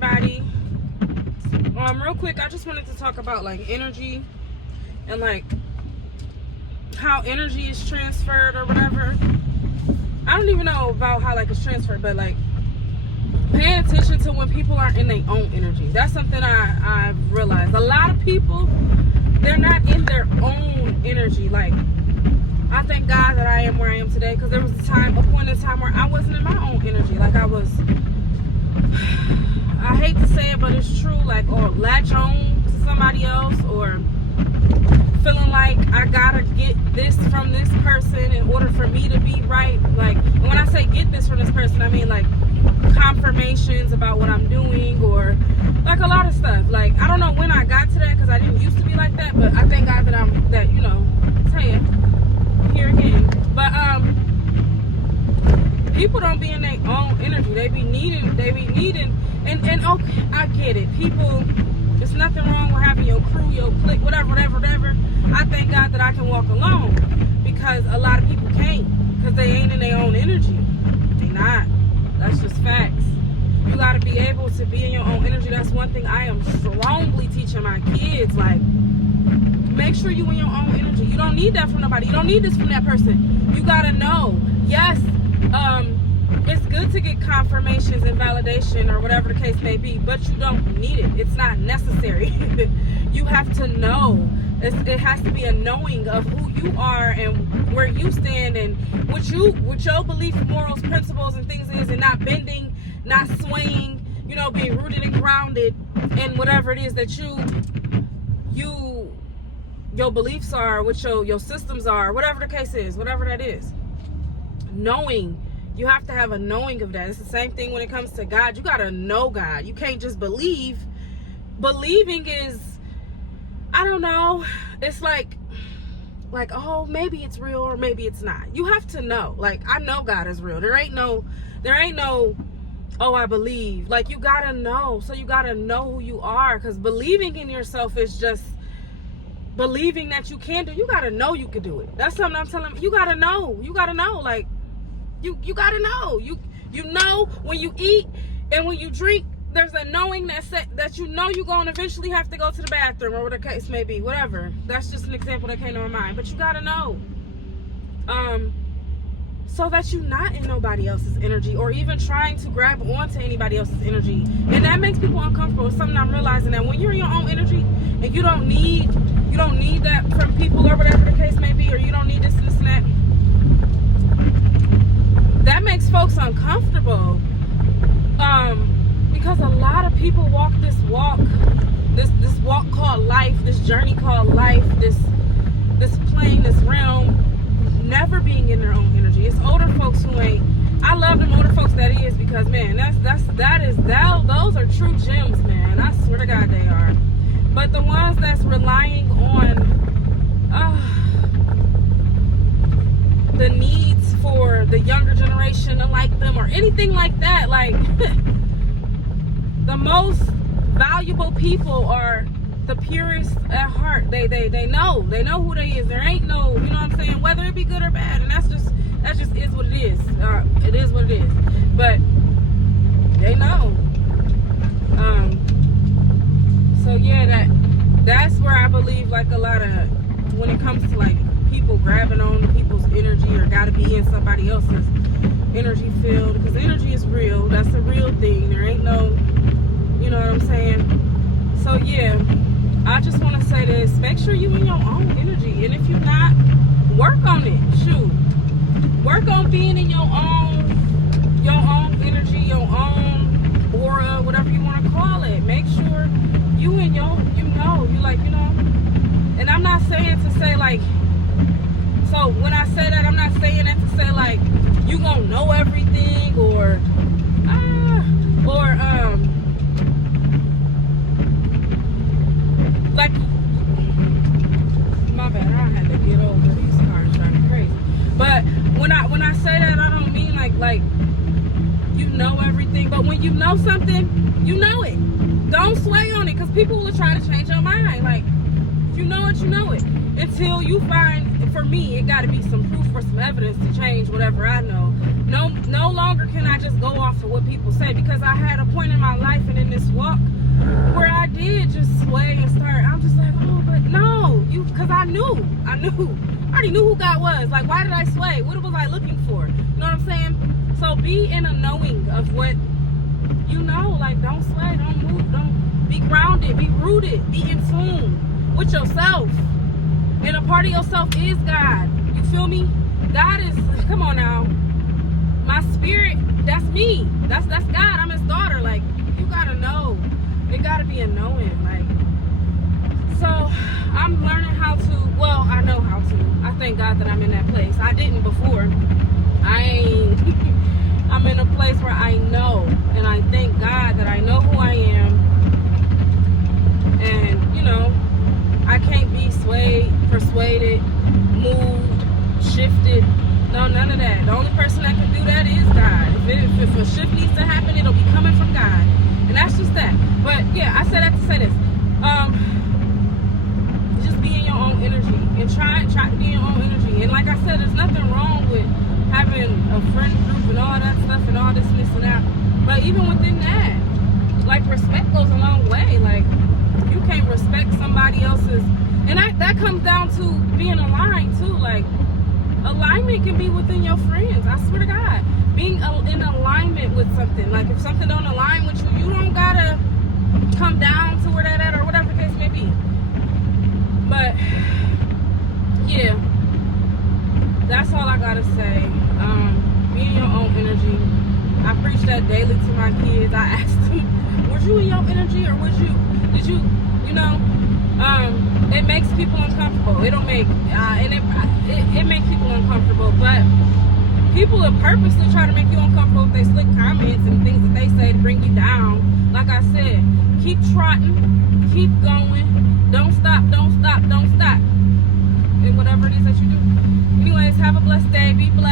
everybody. Real quick, I just wanted to talk about like energy and like how energy is transferred or whatever. I don't even know about how like it's transferred, but like paying attention to when people aren't in their own energy. That's something I've realized. A lot of people, they're not in their own energy. Like, I thank God that I am where I am today, because there was a point in time where I wasn't in my own energy. Like I hate to say it, but it's true, like, or latch on to somebody else, or feeling like I gotta get this from this person in order for me to be right. Like, and when I say get this from this person, I mean like confirmations about what I'm doing, or like a lot of stuff. Like, I don't know when I got to that, because I didn't used to be like that, but I thank God that you know, say here again. But people don't be in their own energy. They be needing, and okay, I get it. People, there's nothing wrong with having your crew, your clique, whatever. I thank God that I can walk alone, because a lot of people can't, because they ain't in their own energy. They not. That's just facts. You gotta be able to be in your own energy. That's one thing I am strongly teaching my kids. Like, make sure you in your own energy. You don't need that from nobody. You don't need this from that person. You gotta know. Yes, it's good to get confirmations and validation or whatever the case may be, but you don't need it. It's not necessary. You have to know. It has to be a knowing of who you are and where you stand, and what your belief, morals, principles, and things is, and not bending, not swaying. You know, being rooted and grounded in whatever it is that your beliefs are, what your systems are, whatever the case is, whatever that is. Knowing. You have to have a knowing of that. It's the same thing when it comes to God. You got to know God. You can't just believe. Believing is, I don't know. It's like, oh, maybe it's real or maybe it's not. You have to know. Like, I know God is real. There ain't no, oh, I believe. Like, you got to know. So you got to know who you are, because believing in yourself is just believing that you can do. You got to know you can do it. That's something I'm telling you. You got to know. You got to know. Like, you got to know. You know when you eat and when you drink, there's a knowing that you know you're going to eventually have to go to the bathroom, or whatever the case may be. Whatever. That's just an example that came to my mind. But you got to know. So that you're not in nobody else's energy, or even trying to grab onto anybody else's energy. And that makes people uncomfortable. It's something I'm realizing, that when you're in your own energy and you don't need that from people, or whatever the case may be, or you don't need this and that. That makes folks uncomfortable. Because a lot of people walk this walk called life, this journey called life, this plane, this realm, never being in their own energy. It's older folks who ain't. I love them older folks that is, because man, those are true gems, man. I swear to God they are. But the ones that's relying on the needs for the younger generation to like them, or anything like that, like the most valuable people are the purest at heart. They know who they is. There ain't no, you know what I'm saying, whether it be good or bad, and that just is what it is. It is what it is. But they know. So yeah, that's where I believe, like, a lot of, when it comes to like people grabbing on people's energy, or gotta be in somebody else's energy field, because energy is real. That's a real thing. There ain't no, you know what I'm saying? So yeah, I just want to say this: make sure you in your own energy, and if you're not, work on it. Shoot, work on being in your own energy, your own aura, whatever you want to call it. Make sure you in your, and I'm not saying to say like, so when I say that, I'm not saying that to say like you gonna know everything, or like, my bad, I had to get over these cars driving crazy. But when I say that, I don't mean like you know everything. But when you know something, you know it. Don't sway on it, because people will try to change your mind. Like, if you know it, you know it. Until you find, for me, it got to be some proof or some evidence to change whatever I know. No longer can I just go off of what people say, because I had a point in my life and in this walk where I did just sway and start. I'm just like, oh, but no, because I already knew who God was. Like, why did I sway? What was I looking for? You know what I'm saying? So be in a knowing of what you know. Like, don't sway, don't move, don't be grounded, be rooted, be in tune with yourself. And a part of yourself is God. You feel me? God is, come on now. My spirit, that's me. That's God. I'm his daughter. Like, you gotta know. It gotta be a knowing. Like, so I'm learning how to, well, I know how to. I thank God that I'm in that place. I didn't before. I'm in a place where I know, and I thank God that I know who I am. And, you know, I can't be swayed, persuaded, moved, shifted. No, none of that. The only person that can do that is God. If a shift needs to happen, it'll be coming from God. And that's just that. But yeah, I said that to say this. Just be in your own energy. And try to be in your own energy. And like I said, there's nothing wrong with having a friend group and all that stuff and all this and that. But even within that, like, respect goes a long way. Like, you can't respect somebody else's. And that comes down to being aligned too. Like, alignment can be within your friends. I swear to God, being in alignment with something. Like, if something don't align with you, you don't gotta come down to where that at, or whatever the case may be. But yeah, that's all I gotta say. Be in your own energy. I preach that daily to my kids. I asked them, was you in your energy, or did you know? It makes people uncomfortable. It don't make, and it makes people uncomfortable. But people will purposely try to make you uncomfortable with their slick comments and things that they say to bring you down. Like I said, keep trotting, keep going. Don't stop, don't stop, don't stop. And whatever it is that you do. Anyways, have a blessed day. Be blessed.